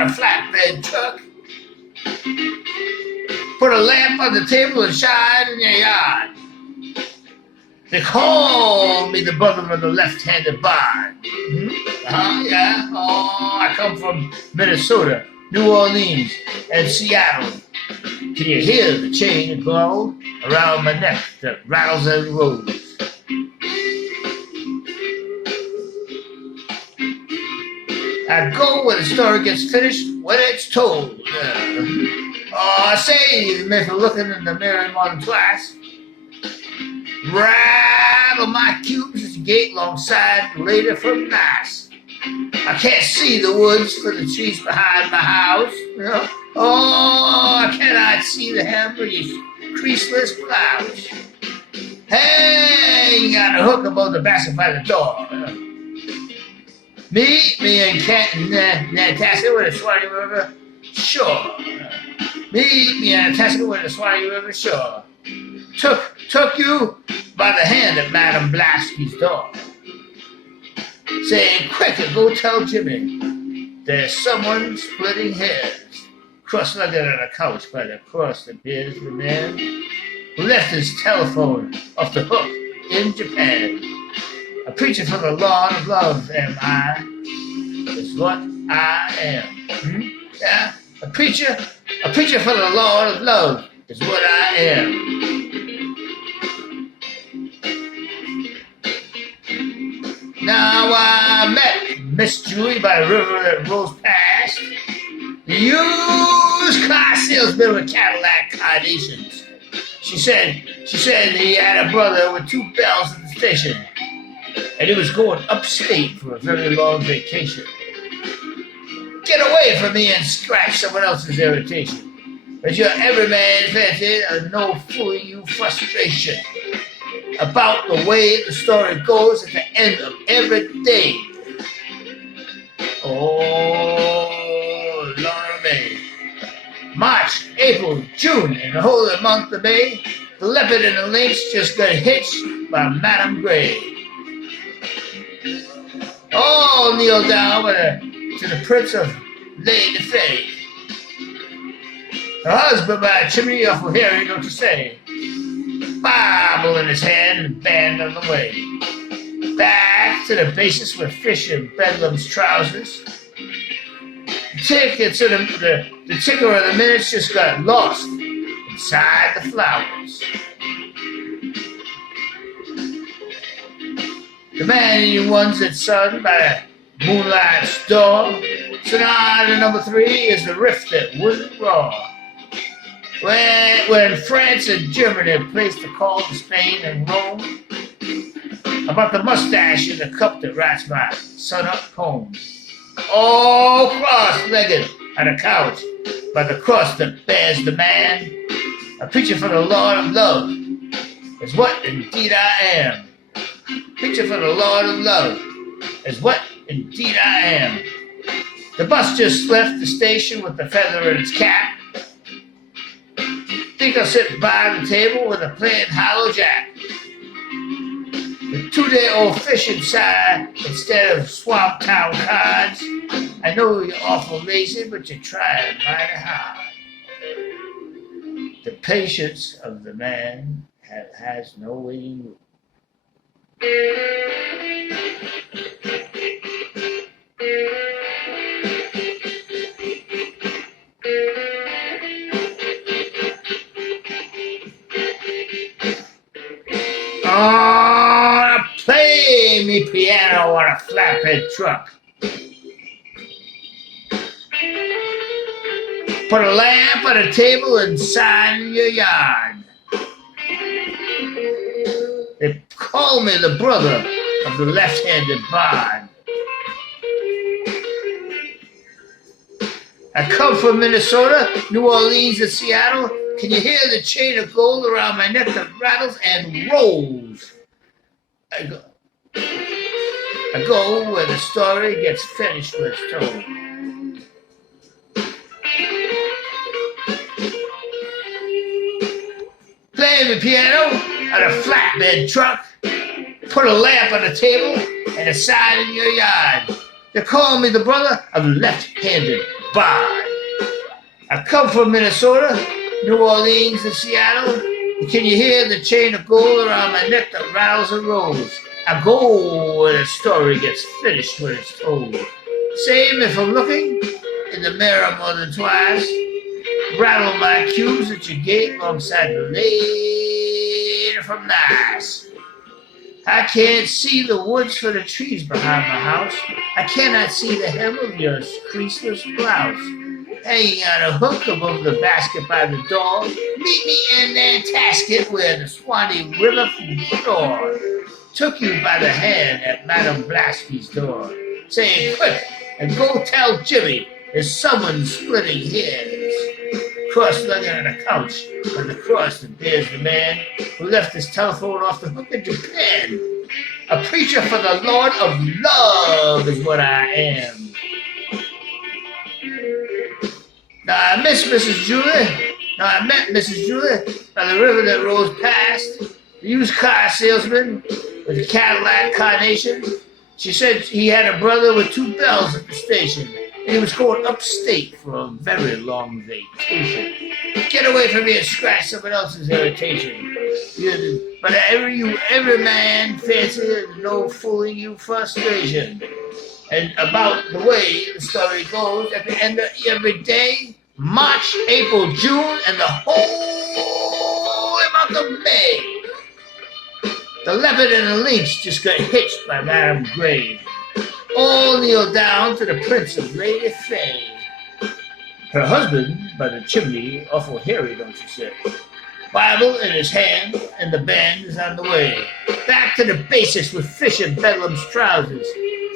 on a flatbed truck. Put a lamp on the table and shine in your yard. They call me the brother of the left-handed Bard. Yeah. Oh, I come from Minnesota, New Orleans, and Seattle. Can you hear the chain of gold around my neck that rattles and rolls? I go where the story gets finished when it's told. I say, if you're looking in the mirror more than twice, rattle my cubes at the gate alongside the lady from Nice. I can't see the woods for the trees behind my house. I cannot see the hem of your creaseless blouse. Hey, you got a hook above the basket by the door. Meet me in Canton, Nantasket with the Swanee River shore. Meet me in Nantasket with the Swanee River shore. Took you by the hand at Madame Blasky's door. Saying, quicker, go tell Jimmy, there's someone splitting hairs. Cross-legged on a couch by the cross appears the man who left his telephone off the hook in Japan. A preacher for the Lord of love am I, is what I am. Yeah, a preacher for the Lord of love is what I am. Now I met Miss Julie by the river that rolls past. The used car salesman with Cadillac carnations. She said he had a brother with 2 bells at the station, and he was going upstate for a very long vacation. Get away from me and scratch someone else's irritation. But you're every man's vented and no fooling you frustration about the way the story goes at the end of every day. Oh, Lord May. March, April, June, and the whole of the month of May, the leopard and the lynx just got hitched by Madame Gray. All kneel down to the Prince of Lady Fay. Her husband by a chimney off of Harry, don't you say? Bible in his hand and band on the way. Back to the basis with fish in Bedlam's trousers. The ticker of the minutes just got lost inside the flowers. The man eating one's at sun by the moonlight's door. Sonata number 3 is the riff that wouldn't roar. When France and Germany placed the call to Spain and Rome about the mustache in the cup that writes my sun-up poem. All cross-legged on a couch by the cross that bears the man. A preacher for the Lord of love is what indeed I am. Preacher for the Lord of love is what indeed I am. The bus just left the station with the feather in its cap. Think I'll sit by the table with a plain hollow jack. With 2-day-old fish inside instead of swamp town cards. I know you're awful lazy, but you're trying mighty hard. The patience of the man has no waiting room. Oh, play me piano on a flatbed truck. Put a lamp on a table inside your yard. They call me the brother of the left-handed Bard. I come from Minnesota, New Orleans, and Seattle. Can you hear the chain of gold around my neck that rattles and rolls? I go where the story gets finished when it's told. Play the piano on a flatbed truck. Put a lamp on the table and a sign in your yard. They call me the brother of the left-handed Bedard. I come from Minnesota, New Orleans, and Seattle. Can you hear the chain of gold around my neck that rattles and rolls? I go where the story gets finished when it's told. Same if I'm looking in the mirror more than twice. Rattle my cubes at your gate alongside the lady from Nice. I can't see the woods for the trees behind my house. I cannot see the hem of your creaseless blouse. Hanging on a hook above the basket by the door. Meet me in Nantasket where the Swanee River from shore took you by the hand at Madame Blasky's door, saying, quick, and go tell Jimmy there's someone splitting hairs. Cross-legged on a couch by the cross that bears the man who left his telephone off the hook in Japan. A preacher for the Lord of Love is what I am. Now I met Mrs. Julie by the river that rolls past. The used car salesman with a Cadillac Carnation. She said he had a brother with 2 bells at the station, and he was going upstate for a very long vacation. Get away from me and scratch someone else's irritation. But every man fancy there's no fooling you frustration. And about the way the story goes, at the end of every day, March, April, June, and the whole month of May, the leopard and the lynx just got hitched by Madame Grave. All kneel down to the Prince of Lady Fay. Her husband, by the chimney, awful hairy, don't you say? Bible in his hand, and the band is on the way. Back to the basics with fish and Bedlam's trousers.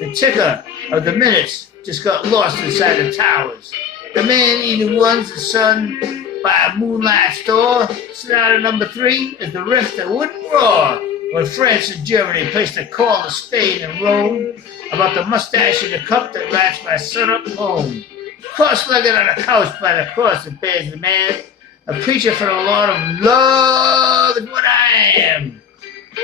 The ticker of the minutes just got lost inside the towers. The man eating one's the sun by a moonlight store. Scenario number 3 is the rift that wouldn't roar when France and Germany placed a call to Spain and Rome about the mustache in the cup that rats my son up home. Cross-legged on a couch by the cross that bears the man. A preacher for the Lord of Love is what I am.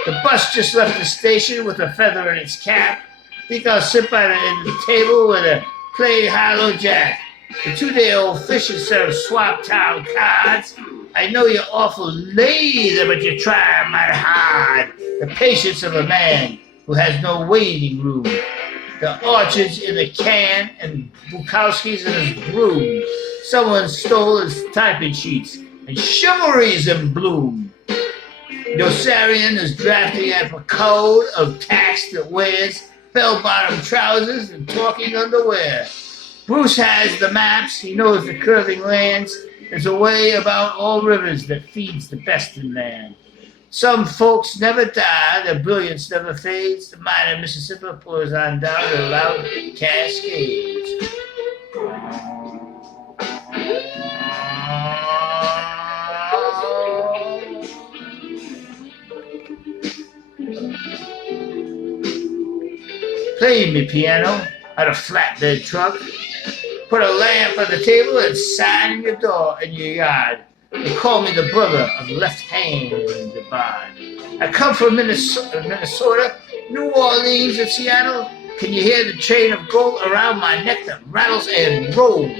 The bus just left the station with a feather in its cap. Think I'll sit by the end of the table with a play Hilo Jack. The 2-day-old fish instead of swap town cards. I know you're awful lazy, but you try mighty hard. The patience of a man who has no waiting room. The orchards in the can and Bukowski's in his broom. Someone stole his typing sheets and chivalry's in bloom. Nosarian is drafting up a code of tax that wears bell-bottom trousers and talking underwear. Bruce has the maps, he knows the curving lands. There's a way about all rivers that feeds the best in man. Some folks never die, their brilliance never fades. The mighty Mississippi pours on down the loud cascades. Play me piano at a flatbed truck. Put a lamp on the table and sign in your door in your yard. They call me the brother of left hand in the barn. I come from Minnesota, New Orleans, and Seattle. Can you hear the chain of gold around my neck that rattles and rolls?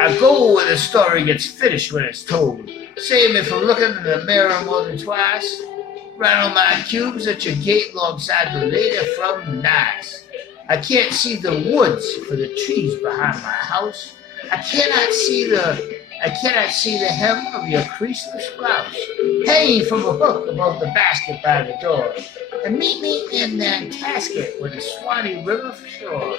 I go where the story gets finished when it's told. Same if I'm looking in the mirror more than twice. Rattle my cubes at your gate alongside the lady from Nice. I can't see the woods for the trees behind my house. I cannot see the hem of your creaseless blouse, hanging from a hook above the basket by the door. And meet me in Nantasket with the Swanee River for shore.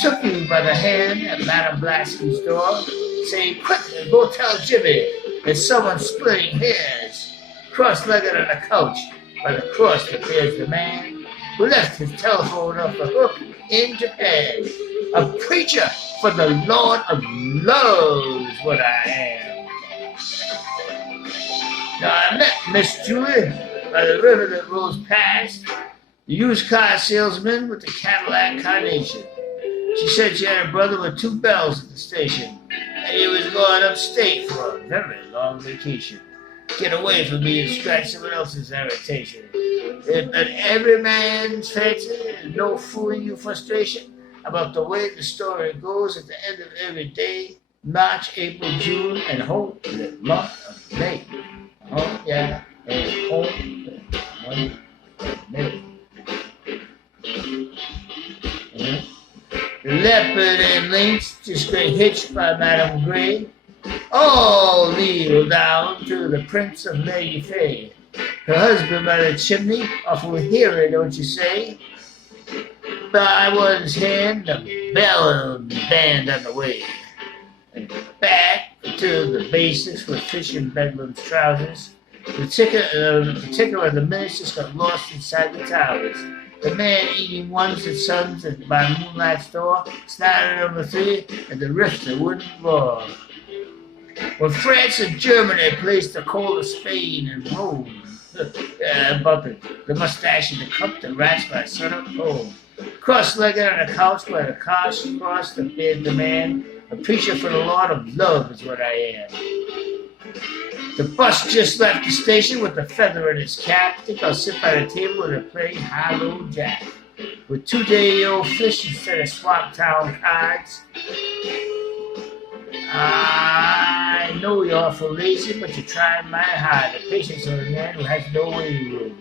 Took you by the hand at Madame Blasky's door, saying, quick, go tell Jimmy there's someone splitting hairs. Cross-legged on a couch by the cross that bears the man who left his telephone off the hook in Japan. A preacher for the Lord of Love is what I am. Now I met Miss Julie by the river that rolls past, the used car salesman with the Cadillac Carnation. She said she had a brother with 2 bells at the station, and he was going upstate for a very long vacation. Get away from me and scratch someone else's irritation. But every man's fancy, no fooling you frustration about the way the story goes at the end of every day. March, April, June, and home the month of May. Oh yeah, and home the month of May. The leopard and lynx just got hitched by Madame Gray. All kneel down to the Prince of May. Her husband by the chimney, awful hearing, don't you say? By one's hand, the bell band on the way. And back to the basics with fishing bedlam's trousers. Particular, the ministers got lost inside the towers. The man eating ones and sons by moonlight's door, snattered number 3, and the rifter wouldn't roar. When France and Germany placed the coal of Spain and Rome, about the mustache and the cup, the rats by sun-up home. Cross-legged on a couch by the couch cross the bed, the man, a preacher for the Lord of love is what I am. The bus just left the station with a feather in its cap. Think I'll sit by the table and play Hello Jack with 2-day-old fish instead of Swamp Town cards. I know you're awful lazy, but you're trying my hard. The patience of a man who has no wiggle room.